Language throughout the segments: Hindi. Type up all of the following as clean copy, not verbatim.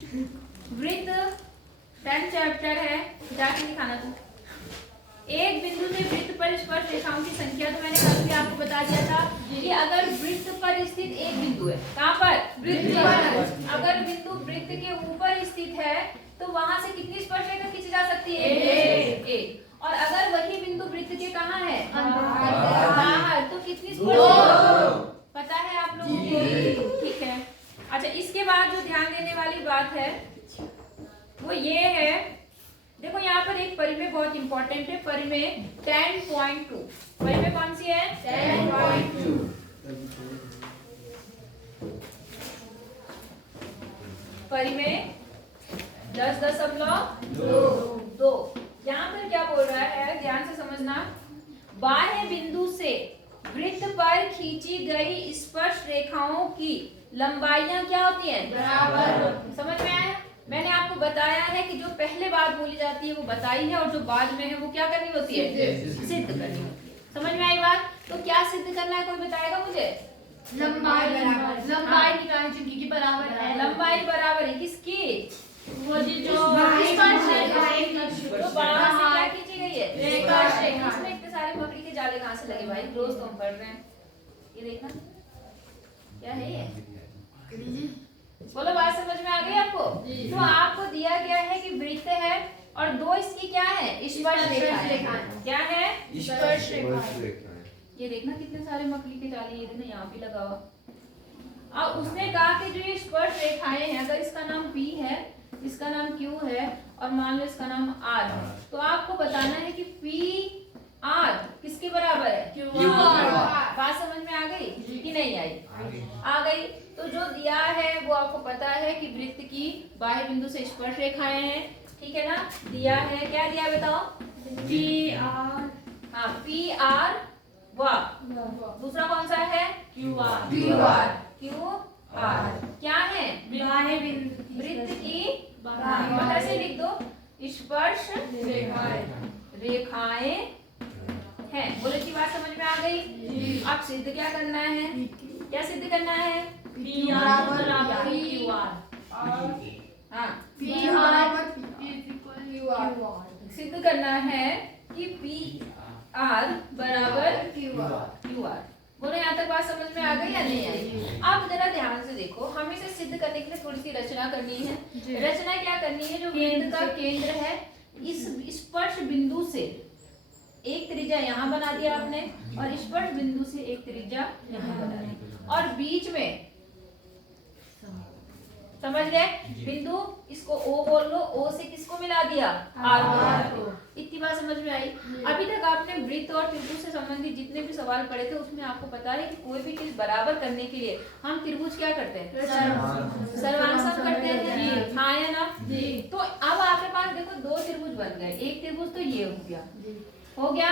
वृत्त 10 चैप्टर है, जाके दिखाना तू। एक बिंदु से वृत्त पर स्पर्श रेखाओं की संख्या तो मैंने कल भी आपको बता दिया था कि अगर वृत्त पर स्थित एक बिंदु है, कहाँ पर? वृत्त पर। अगर बिंदु वृत्त के ऊपर स्थित है तो वहां से कितनी स्पर्श रेखा खींची जा सकती है? एक। और अगर वही बिंदु वृत्त के कहाँ है? बाहर, तो कितनी स्पर्श? पता है आप लोगों को? ठीक है। अच्छा, इसके बाद जो ध्यान देने वाली बात है वो ये है, देखो यहाँ पर एक परिमेय बहुत इंपॉर्टेंट है, परिमेय 10.2। परिमेय कौन सी है? 10.2। परिमेय 10.2। यहाँ पर क्या बोल रहा है, ध्यान से समझना। बाह्य बिंदु से वृत्त पर खींची गई स्पर्श रेखाओं की लंबाइयां क्या होती हैं? बराबर। समझ में आया? मैंने आपको बताया है कि जो पहले बात बोली जाती है वो बताई है, और जो बाद में है वो क्या करनी होती है? सिद्ध करनी होती है। समझ में आई बात? तो क्या सिद्ध करना है, कोई बताएगा मुझे? लंबाई बराबर। लंबाई निकालनी चाहिए कि बराबर है। लंबाई बराबर है किसकी? वो जो बाहर से क्या खींची गई है? स्पर्श रेखा। इसमें इतने सारे मकड़ी के जाले कहाँ से लगे भाई? रोज तो हम पढ़ रहे हैं। ये देखना क्या है ये? बोलो, बात समझ में आ गई आपको? तो आपको दिया गया है कि वृत्त है और दो इसकी क्या है? स्पर्श रेखा। क्या है? स्पर्श रेखा। ये देखना कितने सारे मकड़ी के जाले, ये देखना यहाँ भी लगा हुआ। अब उसने कहा कि जो ये स्पर्श रेखाएं हैं, अगर इसका नाम P है, इसका नाम Q है और मान लो इसका नाम R है, तो आपको बताना है कि PR किसके बराबर है? QR। बात समझ में आ गई कि नहीं आई? आ गई। तो जो दिया है वो आपको पता है कि वृत्त की बाह्य बिंदु से स्पर्श रेखाएं हैं, ठीक है ना? दिया है, क्या दिया बताओ? PR। हाँ, PR दूसरा कौन सा है? QR। क्या है? बाह्य बिंदु वृत्त की ऐसे लिख दो, स्पर्श रेखाएं हैं। बोले की बात समझ में आ गई? अब सिद्ध क्या करना है? क्या सिद्ध करना है? बराबर हाँ, सिद्ध करना है कि PR बराबर QR। बोलो, यहाँ तक बात समझ में आ गई या नहीं आई? अब जरा ध्यान से देखो, हमें इसे सिद्ध करने के लिए थोड़ी सी रचना करनी है। रचना क्या करनी है? जो वृत्त का केंद्र है, इस स्पर्श बिंदु से एक त्रिज्या यहाँ बना दिया आपने, और स्पर्श बिंदु से एक त्रिज्या यहाँ बना दी, और बीच में समझ गए बिंदु, इसको O बोल लो, O से किसको मिला दिया? R को। इतनी बात समझ में आई? अभी तक आपने वृत्त और त्रिभुज से संबंधित जितने भी सवाल पढ़े थे उसमें आपको पता है कि कोई भी चीज बराबर करने के लिए हम त्रिभुज क्या करते हैं? सर्वांश करते हैं। हाँ या ना? तो अब आपके पास देखो दो त्रिभुज बन गए। एक त्रिभुज तो ये हो गया,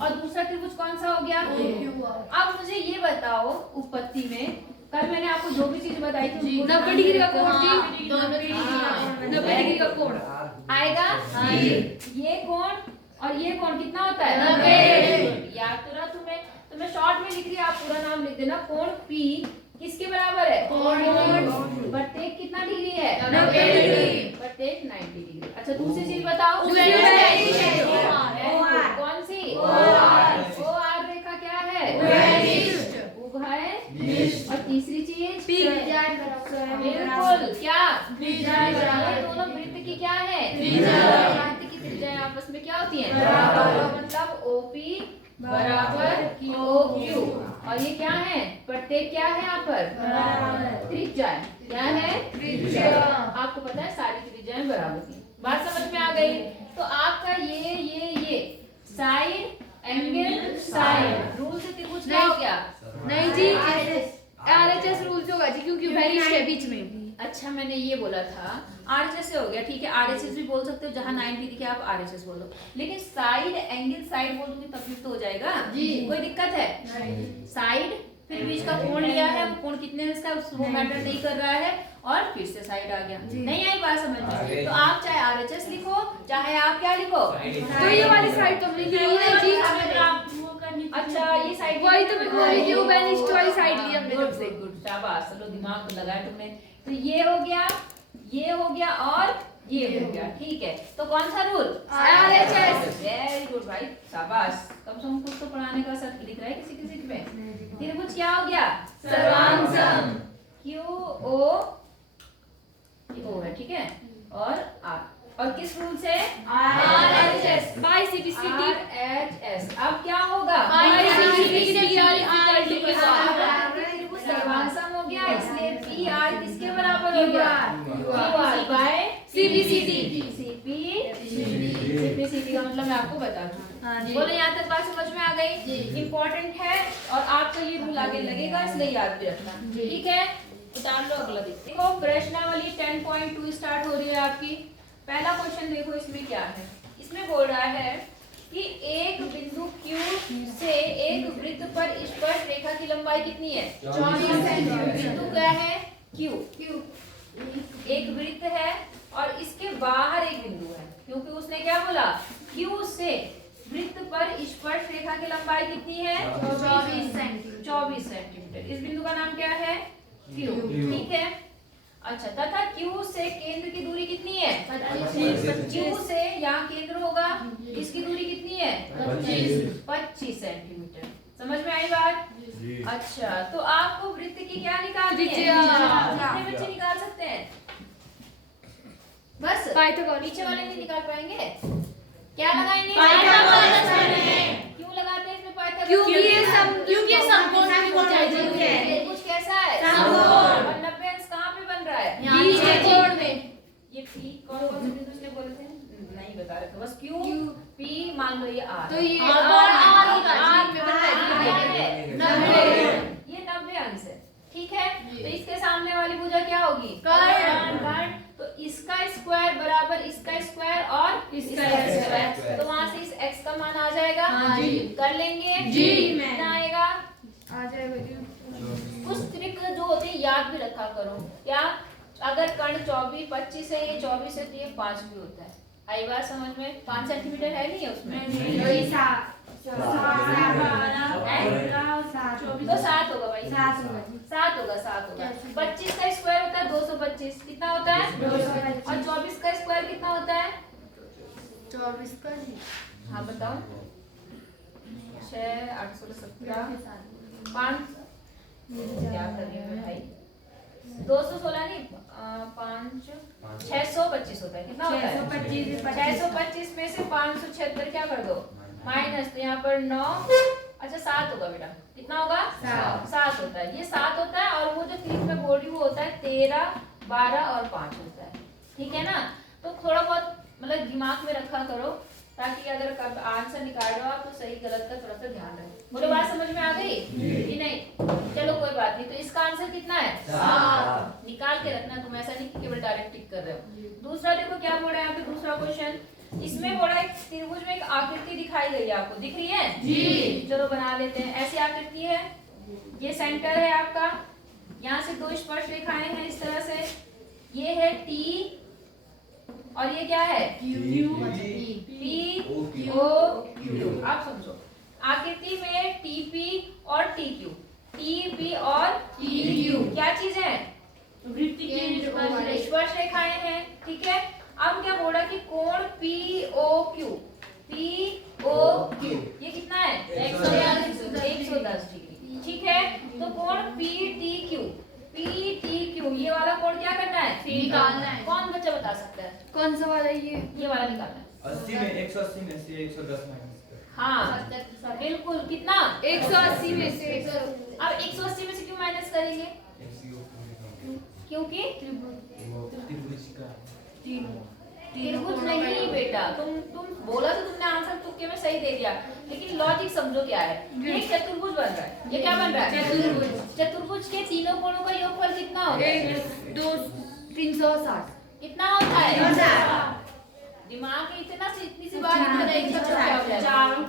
और दूसरा त्रिभुज कौन सा हो गया? अब मुझे ये बताओ, उत्पत्ति में कल मैंने आपको जो भी चीज बताई थी 90 डिग्री का कोण जी, 90 डिग्री का कोण आएगा। ये कोण और ये कोण कितना होता है? 90। याद तो रहा तुम्हें, तो मैं शॉर्ट में लिख रही हूँ, आप पूरा नाम लिख देना। कोण P किसके बराबर है? प्रत्येक कितना डिग्री है? 90 डिग्री। प्रत्येक 90 डिग्री। अच्छा, दूसरी चीज बताओ। कौन सी? OR रेखा क्या है? और तीसरी चीज बिल्कुल, क्या? दोनों वृत्त की क्या है? वृत्त की त्रिज्याएं आपस में क्या होती हैं? मतलब OP बराबर OQ। और ये क्या है? प्रत्येक क्या है यहाँ पर? त्रिज्या। क्या है? त्रिज्या। आपको पता है सारी त्रिज्याएं बराबर की। बात समझ में आ गई? तो आपका ये साइड एंगल साइड रूल से त्रिभुज क्या हो गया? नहीं जी, RHS रूल से होगा जी, क्योंकि वैनिश है बीच में। अच्छा, मैंने ये बोला था RHS से हो गया, ठीक है। RHS भी बोल सकते हो, जहाँ 90 दिखे आप RHS बोलो, लेकिन साइड एंगल साइड बोल दूंगी तब भी तो हो जाएगा जी। कोई दिक्कत है? साइड, फिर बीच का कोण लिया है, वो कोण कितने है इसका वो मैटर नहीं कर रहा है, और फिर से साइड आ गया। नहीं आई बात समझ में? तो आप चाहे RHS लिखो, चाहे आप क्या लिखो, तो ये वाली साइड तो हमने ली है जी। अच्छा, ये साइड वही तो मैं बोल रही थी, वो वैनिश वाली साइड ली हमने। गुड, शाबाश, चलो दिमाग तो लगाया तुमने। तो ये हो गया, ये हो गया और ये हो गया, ठीक है। तो कौन सा रूल? RHS। वेरी गुड भाई, शाबाश। कम से कम कुछ तो पढ़ाने का असर दिख रहा है किसी किसी पे। त्रिभुज क्या हो गया? सर्वांग क्यू ओ, ये ओ है, ठीक है, और आर, और किस रूल से? RHS by CBCT। RHS। अब क्या होगा? त्रिभुज सर्वांगसम हो गया, इसलिए पी आर किसके बराबर हो गया? Q R by CBCT। CBCT का मतलब मैं आपको बता दूं। बोलो यहाँ तक बात समझ में आ गई? इम्पोर्टेंट है और आपको ये रूल आगे लगेगा, इसलिए याद भी रखना, ठीक है। उतार लो, अगला देखो। प्रश्नावली 10.2 स्टार्ट हो रही है आपकी। पहला क्वेश्चन देखो, इसमें क्या है? इसमें बोल रहा है कि एक बिंदु Q से एक वृत्त पर स्पर्श रेखा की लंबाई कितनी है? 24 सेंटीमीटर। बिंदु क्या है? Q। एक वृत्त है और इसके बाहर एक बिंदु है, क्योंकि उसने क्या बोला? Q से वृत्त पर स्पर्श रेखा की लंबाई कितनी है? 24 सेंटीमीटर। इस बिंदु का नाम क्या है? Q, ठीक है। अच्छा, तथा Q से केंद्र की दूरी कितनी है? 25। Q से यहाँ केंद्र होगा, इसकी दूरी कितनी है? 25 सेंटीमीटर। समझ में आई बात? अच्छा, तो आपको वृत्त की क्या निकालनी है? कितने बच्चे निकाल सकते हैं? बस पाइथागोरस। पीछे वाले नहीं निकाल पाएंगे? क्या लगाएंगे? क्यों लगाते हैं इसमें पाइथागोरस? क्योंकि समकोण की ऊंचाई है। त्रिभुज कैसा है? समकोण। और 90 अंश कहाँ पे बन रहा है? बीच के कोण में। ये P कौन कौन से बिंदु से बोले थे? नहीं बता रहे थे, बस Q P मान लो, ये R। तो ये R R में बनता है 90। ये 90 अंश है, ठीक है। तो इसके सामने वाली भुजा क्या होगी? कर्ण। तो इसका स्क्वायर बराबर इसका स्क्वायर और इसका स्क्वायर, तो वहां से इस x का मान आ जाएगा। कर लेंगे जी। कितना आएगा? आ जाएगा। कुछ ट्रिक जो होते हैं याद भी रखा करो। क्या? अगर कर्ण 24 25 है, ये 24 है, तो ये 5 भी होता है। आई बात समझ में? 5 सेंटीमीटर है नहीं है उसमें? तो 7 होगा भाई, 7 होगा। 25 का स्क्वायर होता है 225, कितना होता है? 225। और 24 का स्क्वायर कितना होता है? 24 का। हाँ बताओ। 6 8 16 17 5 क्या कर रही हो भाई? 216 नहीं, 5 625 होता है। कितना होता है? 625 में से 576 क्या कर दो? माइनस, तो यहाँ पर 9। अच्छा 7 होगा बेटा, कितना होगा? 7 होता है। ये 7 होता है, और वो जो 3 में बोर्ड वो होता है 13 12 और 5 होता है, ठीक है ना। तो थोड़ा बहुत मतलब दिमाग में रखा करो, ताकि अगर कब आंसर निकाल रहे हो आप तो सही गलत का थोड़ा सा ध्यान रखें। बोलो बात समझ में आ गई कि नहीं? चलो कोई बात नहीं। तो इसका आंसर कितना है? 7। निकाल के रखना, तुम ऐसा नहीं कि केवल डायरेक्ट टिक कर रहे हो। दूसरा देखो क्या बोल रहा है यहाँ पे, दूसरा क्वेश्चन। इसमें बोला एक त्रिभुज में एक आकृति दिखाई गई है, आपको दिख रही है? जी। चलो बना लेते हैं। ऐसी आकृति है, ये सेंटर है आपका, यहाँ से 2 स्पर्श रेखाएं हैं इस तरह से। ये है T और ये क्या है? P O Q। आप समझो, आकृति में TP और TQ, TP और TQ क्या चीज है? स्पर्श रेखाएं हैं, ठीक है। अब क्या बोला कि कोण POQ, POQ ये कितना है? 110 डिग्री, ठीक है। तो कोण PTQ, ये वाला कोण क्या करना है? निकालना है। कौन बच्चा बता सकता है? कौन सा वाला? ये वाला निकालना है। 80 में 180 में से 110 माइनस कर। हाँ बिल्कुल, कितना? 180 में से 100। अब 180 में से क्यों माइनस करेंगे? क्योंकि वो त्रिभुज का त्रिभुज नहीं बेटा, तुम बोला तो तुमने आंसर तुक्के में सही दे दिया, लेकिन लॉजिक समझो क्या है। ये चतुर्भुज बन रहा है, ये क्या बन रहा है? चतुर्भुज के तीनों कोणों का योगफल कितना होता है? 2 360 कितना होता है? दिमाग में इतनी सी बात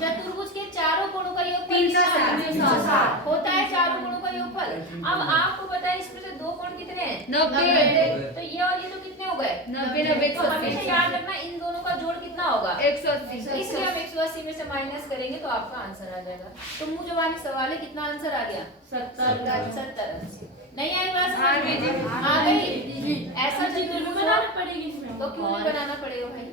चतुर्भुज के चारों कोणों का योगफल 360 होता है। चारों कोणों का योगफल। अब आपको पता है इसमें से 2 कोण कितने हैं? 90। तो ये और ये तो कितने हो गए? 90 तो हमेशा याद रखना इन दोनों का जोड़ कितना होगा? 180। इसलिए हम 180 में से माइनस करेंगे तो आपका आंसर आ जाएगा। तो मुंह जबानी सवाल है, कितना आंसर आ गया? 70। नहीं आई बात समझ आ गई जी। में? आ गई। ऐसा चतुर्भुज बनाना पड़ेगी इसमें, तो क्यों नहीं बनाना पड़ेगा भाई?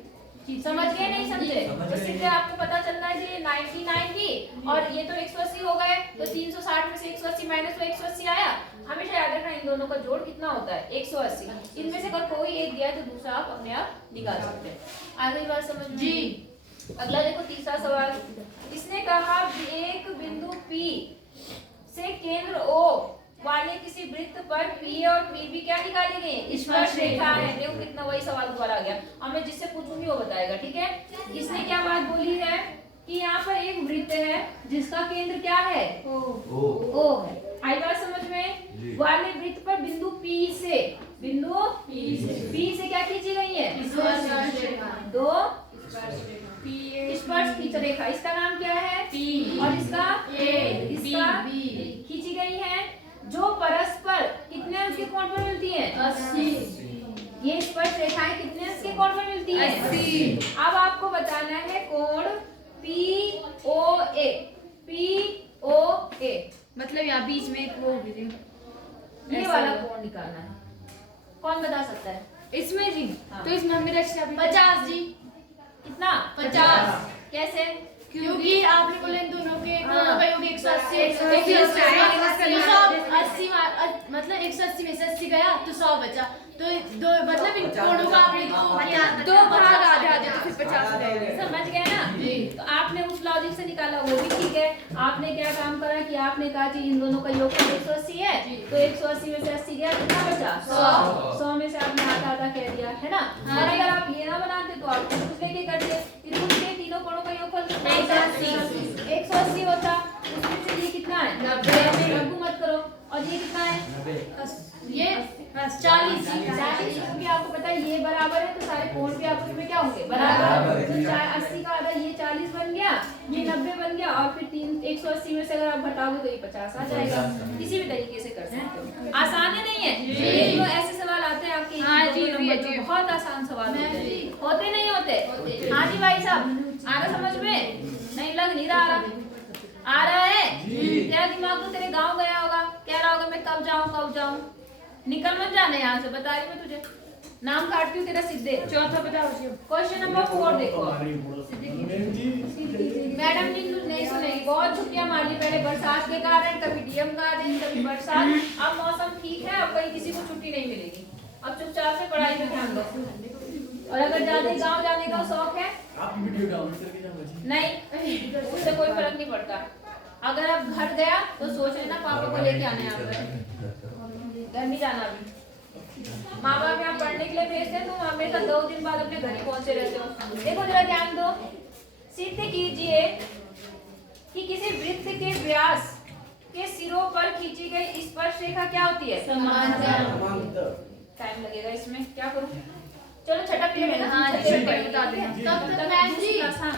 समझ गए नहीं समझे? तो सीधे आपको पता चलना है ये 99 और ये तो 180 हो गए, तो 360 में से 180 माइनस 180 आया। हमेशा याद रखना इन दोनों का जोड़ कितना होता है, 180। इनमें से अगर कोई एक दिया है तो दूसरा आप अपने आप निकाल सकते हैं। आ गई बात समझ में? जी। अगला देखो तीसरा सवाल। इसने कहा एक बिंदु P से केंद्र O वाले किसी वृत्त पर P और PB क्या निकाली गई? स्पर्श रेखा है। देखो कितना वही सवाल दोबारा आ गया। अब मैं जिससे पूछूंगी वो बताएगा, ठीक है? इसने क्या बात बोली है कि यहाँ पर एक वृत्त है जिसका केंद्र क्या है? O है। आई बात समझ में? वाले वृत्त पर बिंदु P से क्या खींची गई है? दो स्पर्श खींच रेखा। इसका नाम क्या है? P और इसका खींची गई है जो परस्पर कितने अंश के कोण पर मिलती है? 80। ये स्पर्श रेखाएं कितने अंश के कोण पर मिलती है? 80। अब आपको बताना है कोण POA। मतलब यहाँ बीच में एक वो होगी जी। ये वाला कोण निकालना है। कौन बता सकता है? इसमें जी। हाँ। तो इसमें हमें रक्षा भी 50 जी। कितना? 50। कैसे? क्योंकि आपने बोले इन दोनों के हाँ। का योग 180 मतलब 180 में से 80 गया तो 100 बचा। तो दो मतलब इन कोणों का आपने दो भाग आधे आधे तो फिर 50 हो जाएगा। समझ गए ना? तो आपने उस लॉजिक से निकाला, वो भी ठीक है। आपने क्या काम करा कि आपने कहा कि इन दोनों का योगफल 180 है, तो 180 में से 80 गया, कितना बचा? 100 में से आपने आधा आधा कह दिया है ना? और अगर आप ये ना बनाते तो आप कुछ लेके करते। त्रिभुज के तीनों कोणों का योगफल कितना होता है? 180 होता। उसमें से ये कितना है? 90। रघु मत करो। और ये कितना है? ये 40। क्योंकि आपको पता है ये बराबर है तो सारे कोण भी आपस में क्या होंगे? बराबर। तो 80 का आधा ये 40 बन गया, ये 90 बन गया, और फिर 180 में से अगर आप घटाओगे तो ये 50 आ जाएगा। किसी भी तरीके से कर सकते हो। आसान है नहीं है? एक तो ऐसे सवाल आते हैं आपके हाँ जी, नंबर जी। पे, बहुत आसान सवाल होते नहीं होते? हाँ जी भाई साहब, आ रहा समझ में? नहीं लग नहीं रहा? आ रहा है? तेरा दिमाग तो तेरे गाँव गया होगा, कह रहा होगा मैं कब जाऊँ। निकल मत जाने यहाँ से, बता रही मैं तुझे। नाम काटती हूँ तेरा सीधे। चौथा बताओ जी। क्वेश्चन नंबर 4 देखो। मैडम जी नहीं सुनेगी, बहुत छुट्टियां मार ली पहले बरसात के कारण, कभी डीएम का दिन, कभी बरसात। अब मौसम ठीक है, अब कहीं किसी को छुट्टी नहीं मिलेगी। अब चुपचाप से पढ़ाई में ध्यान दो। और अगर गाँव जाने का शौक है आप वीडियो डाउनलोड करके जाओ जी। नहीं, उससे कोई फर्क नहीं पड़ता। अगर आप घर गया तो सोच लेना पापा को लेके आने आप घर नहीं जाना। अभी माँ बाप यहाँ पढ़ने के लिए भेजते हैं, तुम हमेशा 2 दिन बाद अपने घर ही पहुंचे रहते हो। देखो जरा ध्यान दो, सिद्ध कीजिए कि किसी वृत्त के व्यास के सिरों पर खींची गई स्पर्श रेखा क्या होती है? समांतर। टाइम लगेगा इसमें, क्या करूं? चलो छठा पीरियड है ना? हाँ, छठे छठे पीरियड बता देना। तब तक मैम जी हाँ,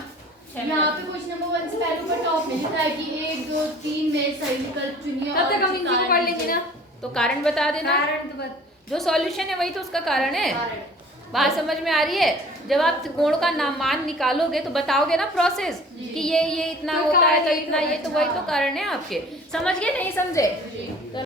यहाँ पे क्वेश्चन नंबर 1 से पहले ऊपर टॉप में लिखा है कि 1 2 3 में सही विकल्प चुनिए। तब तक हम इनको पढ़ लेंगे ना। तो कारण बता देना। कारण तो बता। जो सॉल्यूशन है वही तो उसका कारण है। कारण। बात समझ में आ रही है? जब आप कोण का मान निकालोगे तो बताओगे ना प्रोसेस कि ये इतना तो होता है, तो कारण इतना, ये तो वही तो कारण है आपके। समझ गए नहीं समझे?